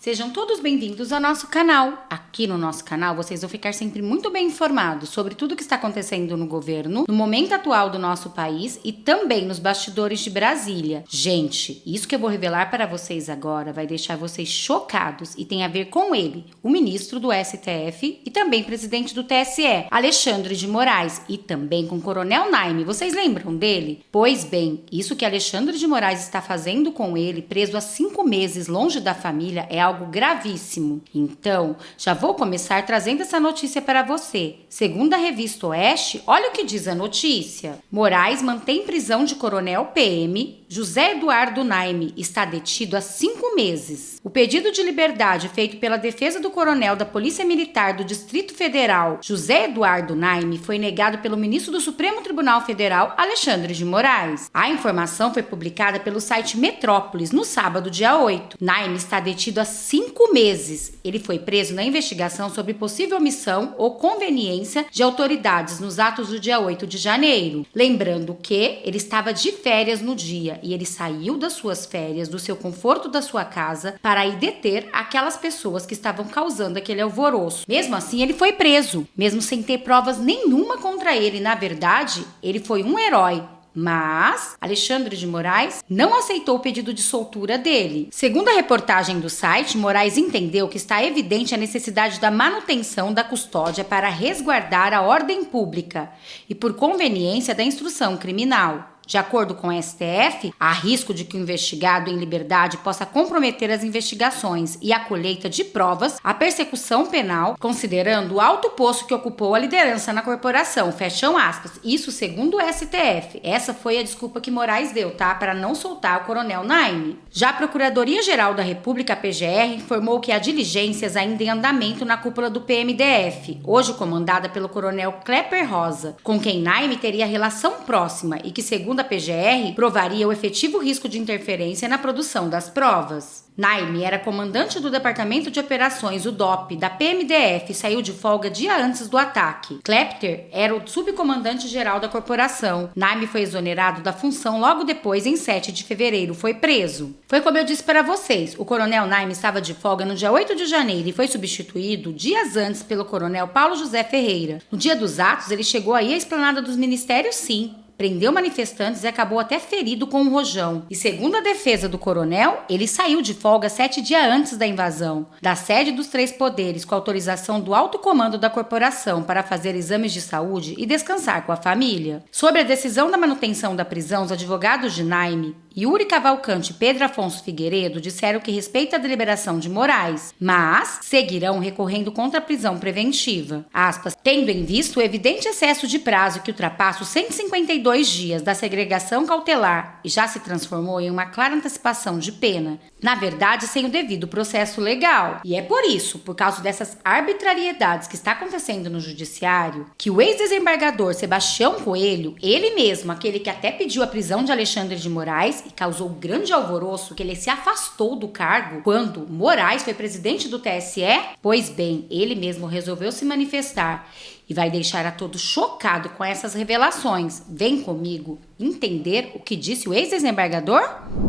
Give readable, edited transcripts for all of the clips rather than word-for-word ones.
Sejam todos bem-vindos ao nosso canal. Aqui no nosso canal vocês vão ficar sempre muito bem informados sobre tudo que está acontecendo no governo, no momento atual do nosso país e também nos bastidores de Brasília. Gente, isso que eu vou revelar para vocês agora vai deixar vocês chocados e tem a ver com ele, o ministro do STF e também presidente do TSE, Alexandre de Moraes, e também com o Coronel Naime. Vocês lembram dele? Pois bem, isso que Alexandre de Moraes está fazendo com ele, preso há 5 meses longe da família, é algo gravíssimo. Então, já vou começar trazendo essa notícia para você. Segundo a revista Oeste, olha o que diz a notícia. Moraes mantém prisão de coronel PM. José Eduardo Naime está detido há 5 meses. O pedido de liberdade feito pela defesa do coronel da Polícia Militar do Distrito Federal, José Eduardo Naime, foi negado pelo ministro do Supremo Tribunal Federal, Alexandre de Moraes. A informação foi publicada pelo site Metrópolis no sábado, dia 8. Naime está detido há 5 meses. Ele foi preso na investigação sobre possível omissão ou conveniência de autoridades nos atos do dia 8 de janeiro. Lembrando que ele estava de férias no dia e ele saiu das suas férias, do seu conforto da sua casa, para ir deter aquelas pessoas que estavam causando aquele alvoroço. Mesmo assim, ele foi preso, mesmo sem ter provas nenhuma contra ele. Na verdade, ele foi um herói. Mas Alexandre de Moraes não aceitou o pedido de soltura dele. Segundo a reportagem do site, Moraes entendeu que está evidente a necessidade da manutenção da custódia para resguardar a ordem pública e por conveniência da instrução criminal. De acordo com o STF, há risco de que o investigado em liberdade possa comprometer as investigações e a colheita de provas, a persecução penal, considerando o alto posto que ocupou a liderança na corporação. Fecham aspas. Isso segundo o STF. Essa foi a desculpa que Moraes deu, tá? Para não soltar o coronel Naime. Já a Procuradoria-Geral da República, a PGR, informou que há diligências ainda em andamento na cúpula do PMDF, hoje comandada pelo coronel Klepper Rosa, com quem Naime teria relação próxima e que, segundo a PGR, provaria o efetivo risco de interferência na produção das provas. Naime era comandante do Departamento de Operações, o DOP, da PMDF e saiu de folga dia antes do ataque. Klepper era o subcomandante-geral da corporação. Naime foi exonerado da função logo depois, em 7 de fevereiro. Foi preso. Foi como eu disse para vocês, o coronel Naime estava de folga no dia 8 de janeiro e foi substituído dias antes pelo coronel Paulo José Ferreira. No dia dos atos, ele chegou aí à esplanada dos ministérios, sim. Prendeu manifestantes e acabou até ferido com um rojão. E segundo a defesa do coronel, ele saiu de folga 7 dias antes da invasão da sede dos 3 poderes, com autorização do alto comando da corporação para fazer exames de saúde e descansar com a família. Sobre a decisão da manutenção da prisão, os advogados de Naime, Yuri Cavalcante e Pedro Afonso Figueiredo, disseram que respeita a deliberação de Moraes, mas seguirão recorrendo contra a prisão preventiva. Aspas, tendo em vista o evidente excesso de prazo que ultrapassa os 152 dias da segregação cautelar e já se transformou em uma clara antecipação de pena, na verdade sem o devido processo legal. E é por isso, por causa dessas arbitrariedades que está acontecendo no judiciário, que o ex-desembargador Sebastião Coelho, ele mesmo, aquele que até pediu a prisão de Alexandre de Moraes e causou grande alvoroço, que ele se afastou do cargo quando Moraes foi presidente do TSE, pois bem, ele mesmo resolveu se manifestar e vai deixar a todos chocados com essas revelações. Vem comigo entender o que disse o ex-desembargador?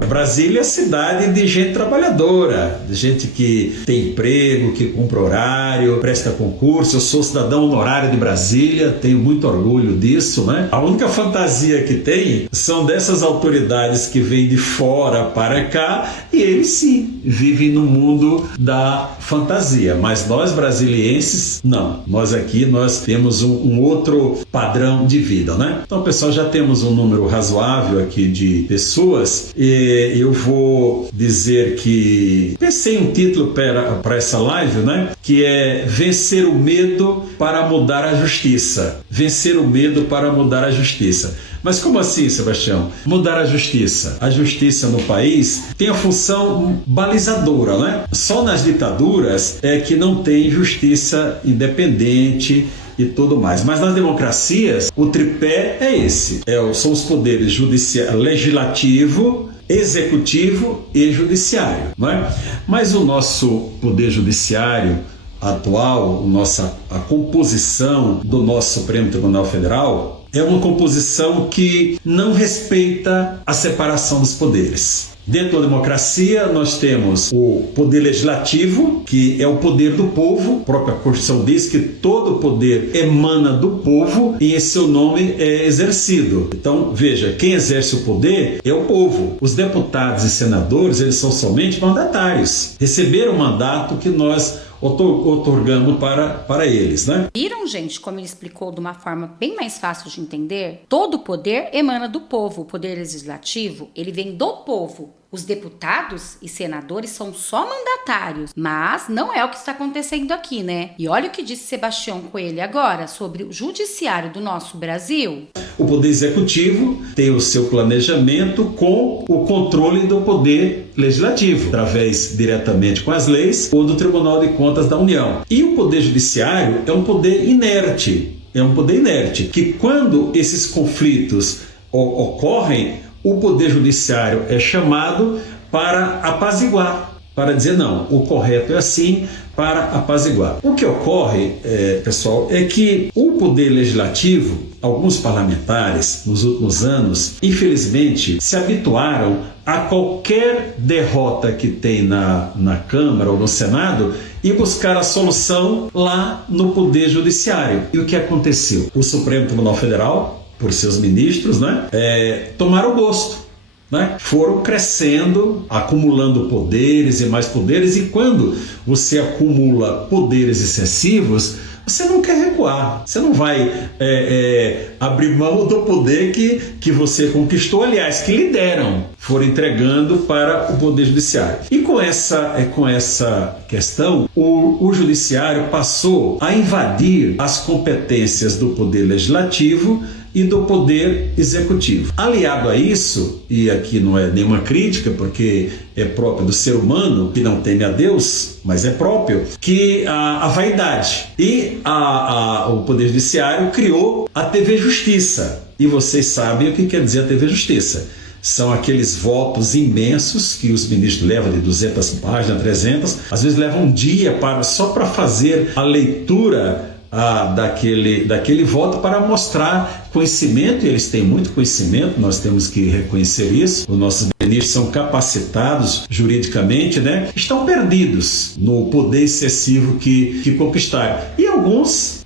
Brasília é cidade de gente trabalhadora, de gente que tem emprego, que cumpre horário, presta concurso. Eu sou cidadão honorário de Brasília, tenho muito orgulho disso, né? A única fantasia que tem são dessas autoridades que vêm de fora para cá e eles sim vivem no mundo da fantasia. Mas nós brasilienses, não. Nós aqui, nós temos um outro padrão de vida, né? Então, pessoal, já temos um número razoável aqui de pessoas e eu vou dizer que pensei em um título para essa live, né? Que é Vencer o Medo para Mudar a Justiça. Vencer o medo para mudar a justiça. Mas como assim, Sebastião? Mudar a justiça. A justiça no país tem a função balizadora, né? Só nas ditaduras é que não tem justiça independente e tudo mais. Mas nas democracias, o tripé é esse. São os poderes legislativo, executivo e judiciário, não é? Mas o nosso poder judiciário atual, a composição do nosso Supremo Tribunal Federal é uma composição que não respeita a separação dos poderes. Dentro da democracia, nós temos o poder legislativo, que é o poder do povo. A própria Constituição diz que todo poder emana do povo e em seu nome é exercido. Então, veja, quem exerce o poder é o povo. Os deputados e senadores, eles são somente mandatários. Receberam o mandato que nós otorgamos para eles, né? Viram, gente, como ele explicou de uma forma bem mais fácil de entender? Todo poder emana do povo. O poder legislativo, ele vem do povo. Os deputados e senadores são só mandatários, mas não é o que está acontecendo aqui, né? E olha o que disse Sebastião Coelho agora sobre o judiciário do nosso Brasil. O poder executivo tem o seu planejamento com o controle do poder legislativo, através diretamente com as leis ou do Tribunal de Contas da União. E o poder judiciário é um poder inerte, que quando esses conflitos ocorrem, o Poder Judiciário é chamado para apaziguar, para dizer não, o correto é assim, para apaziguar. O que ocorre, pessoal, é que o Poder Legislativo, alguns parlamentares, nos últimos anos, infelizmente, se habituaram a qualquer derrota que tem na Câmara ou no Senado e buscar a solução lá no Poder Judiciário. E o que aconteceu? O Supremo Tribunal Federal, por seus ministros, né, tomaram gosto, né, foram crescendo, acumulando poderes e mais poderes, e quando você acumula poderes excessivos, você não quer recuar, você não vai abrir mão do poder que você conquistou, aliás, que lhe deram, foram entregando para o Poder Judiciário. E com essa questão, o Judiciário passou a invadir as competências do Poder Legislativo e do Poder Executivo. Aliado a isso, e aqui não é nenhuma crítica, porque é próprio do ser humano, que não teme a Deus, mas é próprio, que a vaidade. E o Poder Judiciário criou a TV Justiça. E vocês sabem o que quer dizer a TV Justiça. São aqueles votos imensos que os ministros levam de 200 páginas, 300, às vezes levam um dia só para fazer a leitura daquele voto, para mostrar conhecimento, e eles têm muito conhecimento, nós temos que reconhecer isso. Os nossos ministros são capacitados juridicamente, né? Estão perdidos no poder excessivo que conquistaram. E alguns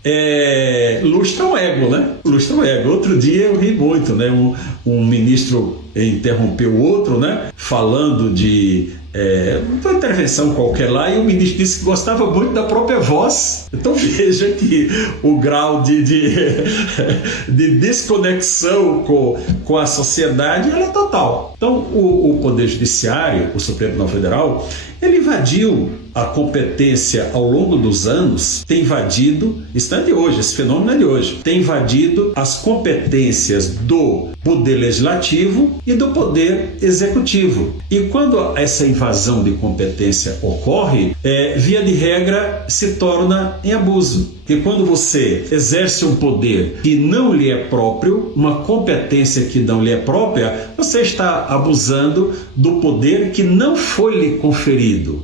lustram o ego, né? Lustram o ego. Outro dia eu ri muito, né? Um ministro interrompeu o outro, né? Falando de uma intervenção qualquer lá, e o ministro disse que gostava muito da própria voz. Então veja que o grau de desconexão com a sociedade é total. Então o Poder Judiciário, o Supremo Tribunal Federal, ele invadiu a competência ao longo dos anos, tem invadido, isso não é de hoje, esse fenômeno é de hoje, tem invadido as competências do Poder Legislativo e do Poder Executivo. E quando essa invasão de competência ocorre, via de regra, se torna em abuso. Porque quando você exerce um poder que não lhe é próprio, uma competência que não lhe é própria, você está abusando do poder que não foi lhe conferido.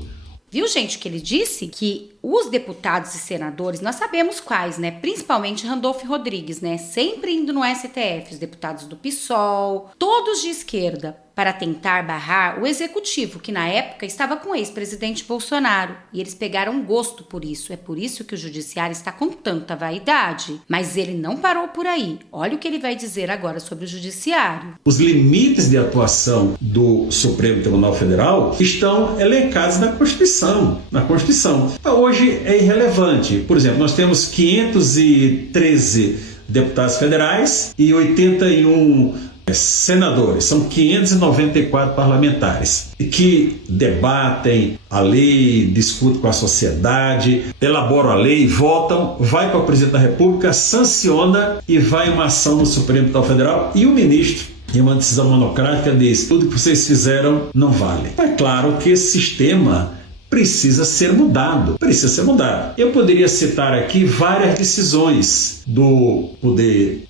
Viu, gente, que ele disse? Que os deputados e senadores, nós sabemos quais, né? Principalmente Randolfo Rodrigues, né? Sempre indo no STF, os deputados do PSOL, todos de esquerda, para tentar barrar o executivo, que na época estava com o ex-presidente Bolsonaro. E eles pegaram gosto por isso. É por isso que o judiciário está com tanta vaidade. Mas ele não parou por aí. Olha o que ele vai dizer agora sobre o judiciário. Os limites de atuação do Supremo Tribunal Federal estão elencados na Constituição. Hoje é irrelevante. Por exemplo, nós temos 513 deputados federais e 81 senadores, são 594 parlamentares que debatem a lei, discutem com a sociedade, elaboram a lei, votam, vai para o presidente da República, sanciona e vai uma ação no Supremo Tribunal Federal, e o ministro, em uma decisão monocrática, diz: tudo que vocês fizeram não vale. É claro que esse sistema precisa ser mudado. Precisa ser mudado. Eu poderia citar aqui várias decisões do Poder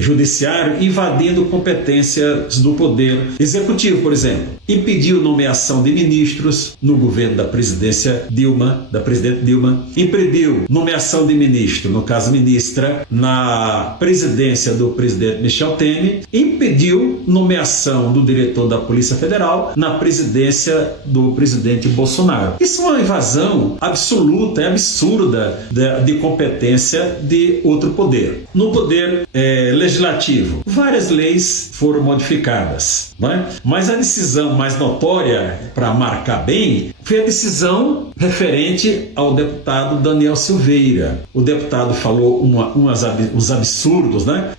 Judiciário invadindo competências do Poder Executivo, por exemplo. Impediu nomeação de ministros no governo da presidente Dilma, impediu nomeação de ministro, no caso ministra, na presidência do presidente Michel Temer, impediu nomeação do diretor da Polícia Federal na presidência do presidente Bolsonaro. Isso é uma invasão absoluta e absurda de competência de outro poder. No poder legislativo, várias leis foram modificadas, né? Mas a decisão mais notória, para marcar bem, foi a decisão referente ao deputado Daniel Silveira. O deputado falou uns absurdos, né?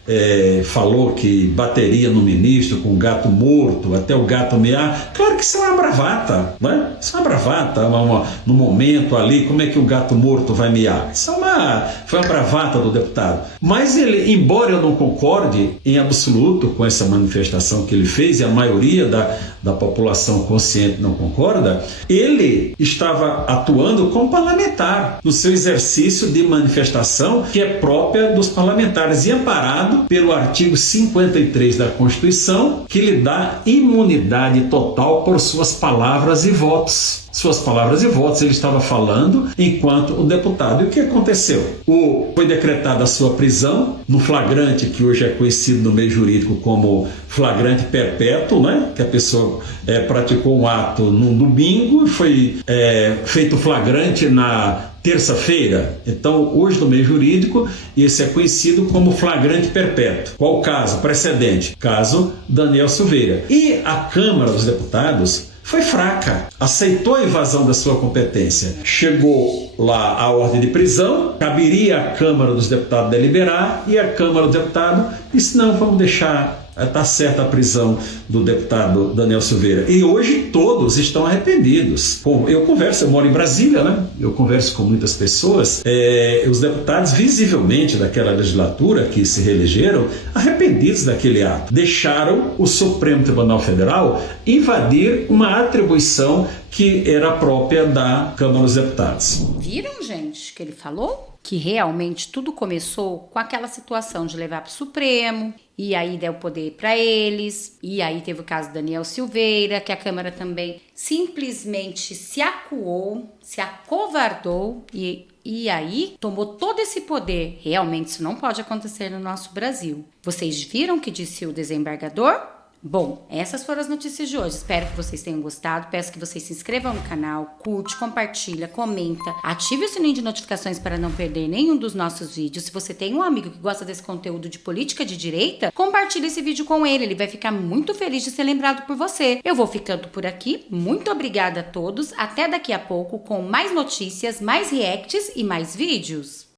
Falou que bateria no ministro com gato morto, até o gato mear. Claro que isso é uma bravata, né? Isso é uma bravata, no momento ali, como é que o gato morto vai mear? Isso foi uma bravata do deputado. Mas ele, embora eu não concorde em absoluto com essa manifestação que ele fez, e a maioria da população consciente não concorda, ele estava atuando como parlamentar no seu exercício de manifestação que é própria dos parlamentares e amparado pelo artigo 53 da Constituição, que lhe dá imunidade total por suas palavras e votos. Ele estava falando enquanto o deputado. E o que aconteceu? Foi decretada a sua prisão no flagrante, que hoje é conhecido no meio jurídico como flagrante perpétuo, né? Que a pessoa praticou um ato no domingo, foi feito flagrante na terça-feira. Então, hoje no meio jurídico, esse é conhecido como flagrante perpétuo. Qual o caso? Precedente. Caso Daniel Silveira. E a Câmara dos Deputados foi fraca, aceitou a invasão da sua competência. Chegou lá a ordem de prisão, caberia à Câmara dos Deputados deliberar, e a Câmara dos Deputados disse: não, vamos deixar, está certa a prisão do deputado Daniel Silveira. E hoje todos estão arrependidos. Eu moro em Brasília, né? Eu converso com muitas pessoas, os deputados visivelmente daquela legislatura que se reelegeram, arrependidos daquele ato. Deixaram o Supremo Tribunal Federal invadir uma atribuição que era própria da Câmara dos Deputados. Viram, gente, que ele falou? Que realmente tudo começou com aquela situação de levar para o Supremo, e aí deu poder para eles, e aí teve o caso do Daniel Silveira, que a Câmara também simplesmente se acuou, se acovardou, e aí tomou todo esse poder. Realmente isso não pode acontecer no nosso Brasil. Vocês viram o que disse o desembargador? Bom, essas foram as notícias de hoje. Espero que vocês tenham gostado. Peço que vocês se inscrevam no canal, curte, compartilha, comenta, ative o sininho de notificações para não perder nenhum dos nossos vídeos. Se você tem um amigo que gosta desse conteúdo de política de direita, compartilhe esse vídeo com ele. Ele vai ficar muito feliz de ser lembrado por você. Eu vou ficando por aqui. Muito obrigada a todos. Até daqui a pouco com mais notícias, mais reacts e mais vídeos.